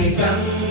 người căng